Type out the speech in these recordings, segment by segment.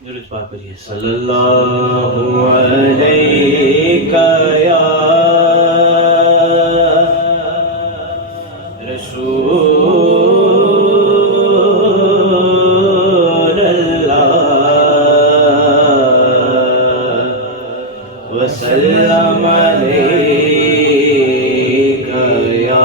درود پاک پڑھیے صلی اللہ علیہ یا رسول اللہ وسلم علیک یا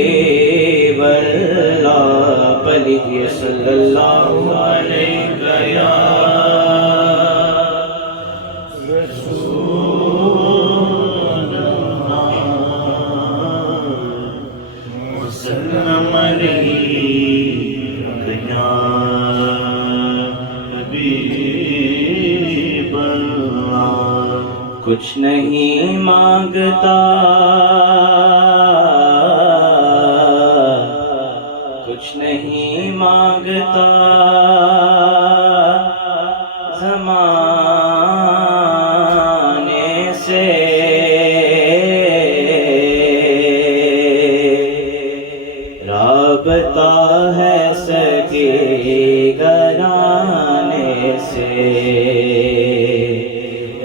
حبیب اللہ پڑھیے صلی اللہ علیہ یا رسول اللہ وسلم علیک یا حبیب اللہ کچھ نہیں مانگتا کچھ نہیں مانگتا زمانے سے رابطہ ہے سگے گھرانے سے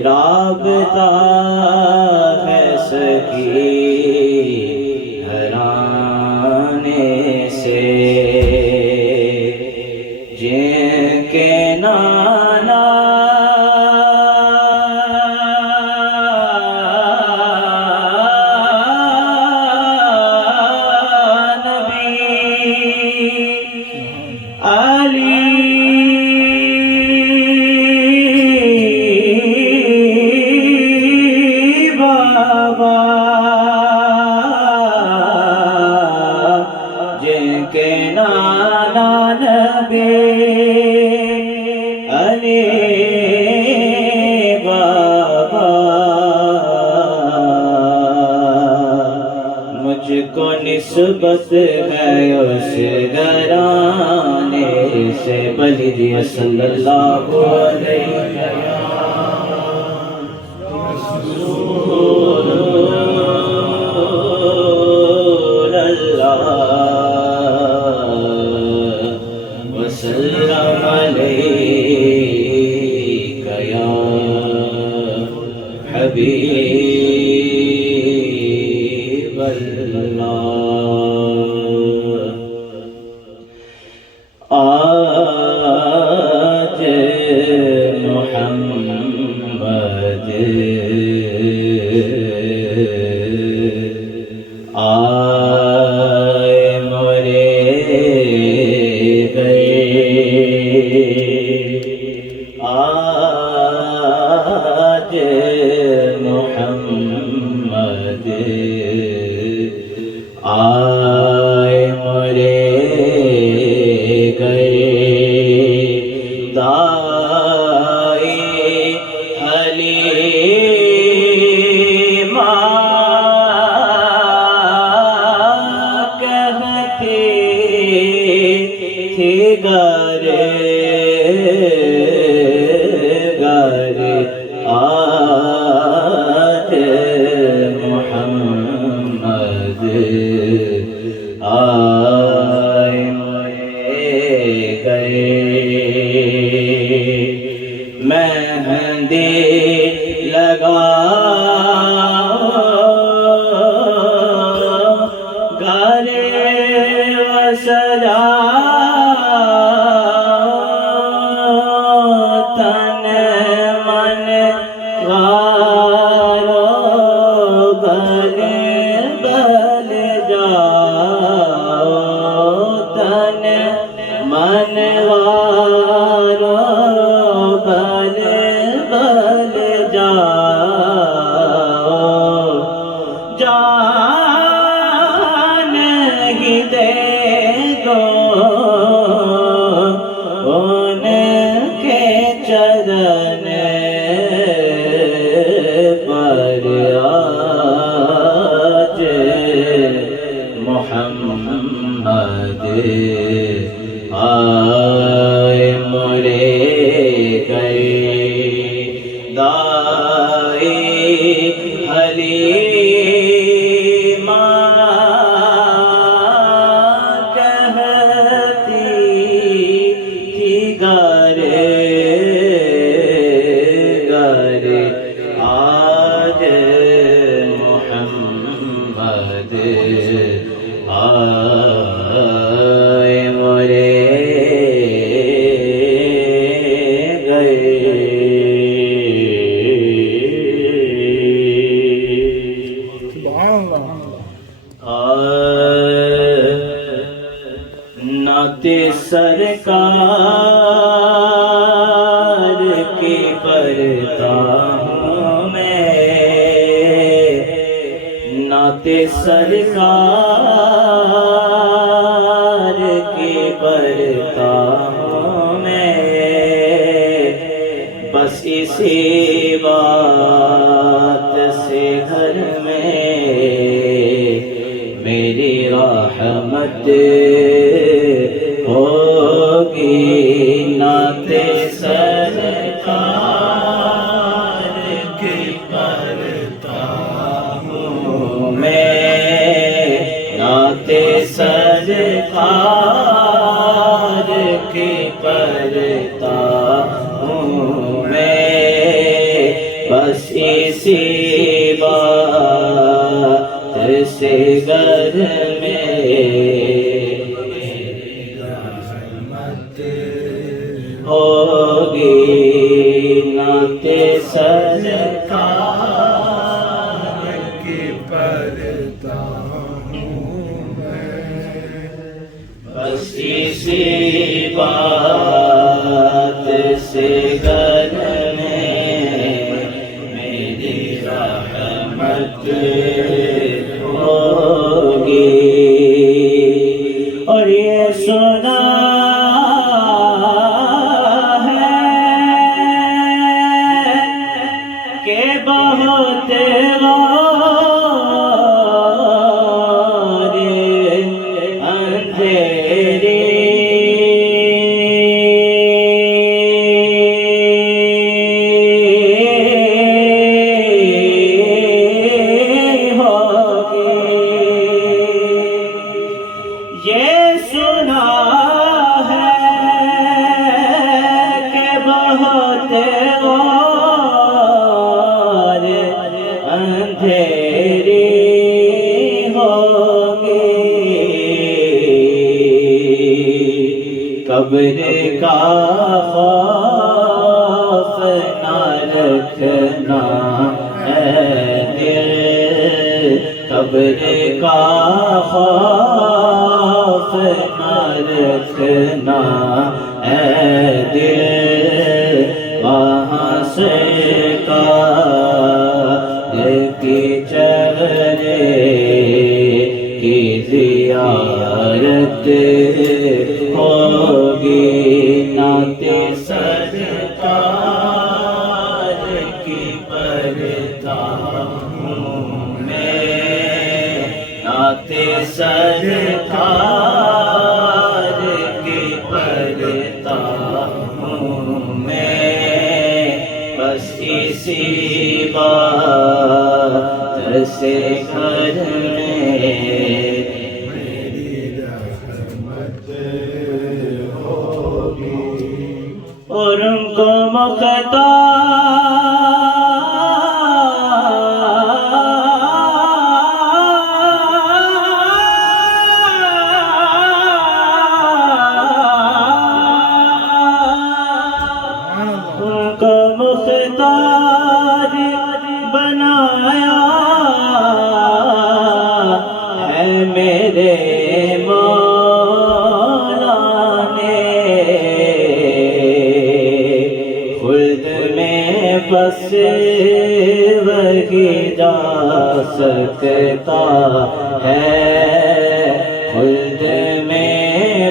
رابطہ ہے سگے گھرانے سے جن کے نانا علی بابا مجھ کو نسبت ہے اس گھرانے سے بلیجیے صلی اللہ علیہ رسول اللہ وسلم علیک یا حبیب اللہ آج محمد آئے مرے آج محمد آئے مرے گئے دائی حلیمہ کہتے تھے گارے آج محمد آئے مرے گئے مہندی لگا گارے وسجا جان ہی دے دو ان کے چرن پر آج محمد آئے مرے گئے دائی حلیمہ مرے نعت سرکار کی پڑھتا ہوں میں، نعت سرکار کی پڑھتا ہوں میں، بس اسی بات سے گھر میں میری رحمت ہوگی، نعت سرکار کی پڑھتا ہوں میں، نعت سرکار کی پڑھتا ہوں میں، بس اسی بات سے گھر میں ہوگی، نعت سرکار کی پڑھتا ہوں میں، بس اسی بات سے گھر میں میری رحمت ہوگی، اور یہ سنا کہ بہت غار اندھیری ہوگی، یہ سنا ہے کہ بہت اندھیری ہوگی، قبر کا خوف نہ رکھنا اے دل، قبر کا خوف نہ رکھنا اے دل، وہاں سے کی چہرے کی زیارت ہوگی، نعت سرکار کی پڑھتا ہوں میں، نعت سرکار کی پڑھتا ہوں میں، بس اسی بات سے گھر میں میری رحمت ہوگی، اور ان کو مختار بنایا ہے میرے مولا نے، خلد میں بس وہی جا سکتا ہے، خلد میں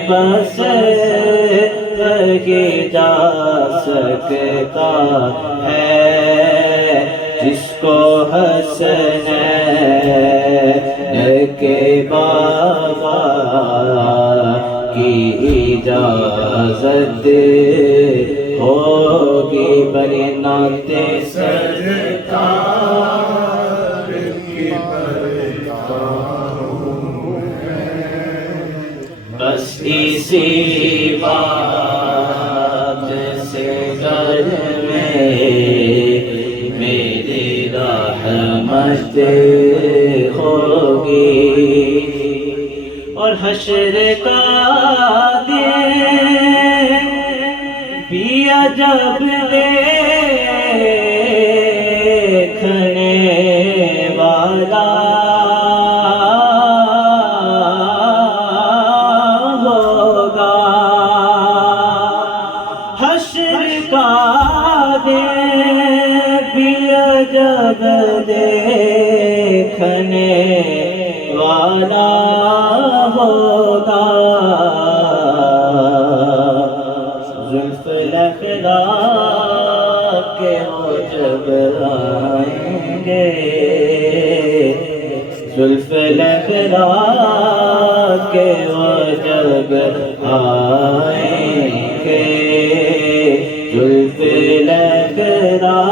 بس وہی جا سکتا ہے، جس کو حسنین کے بابا کی اجازت ہوگی، بڑی نعت سرکار کی پڑھتا ہوں میں، بس اسی بات سے گھر میں میری رحمت ہوگی، اور حشر کا دن پیا جب دیکھنے والا ہوگا، حشر کا دن پیا جب دیکھنے والا ہوگا، زلف لخلا کے وہ جب آئیں گے، زلف لخلا کے وہ جب آئیں گے، زلف لخلا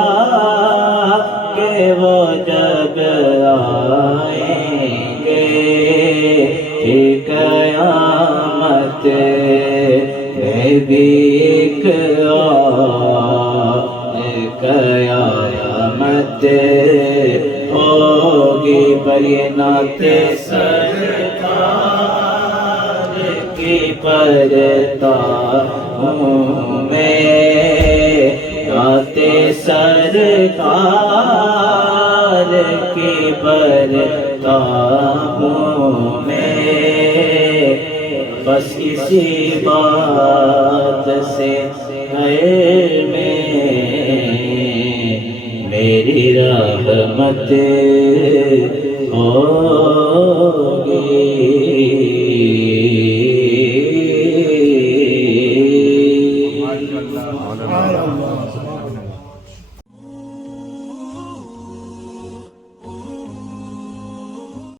کے وہ جب آئیں گے، قیامت میں بھی ایک قیامت ہوگی، پر یہ نعت سرکار کی پڑھتا ہوں میں، نعت سرکار کی پڑھتا ہوں میں، بس اسی بات سے خیر میں میری رحمت ہوگی۔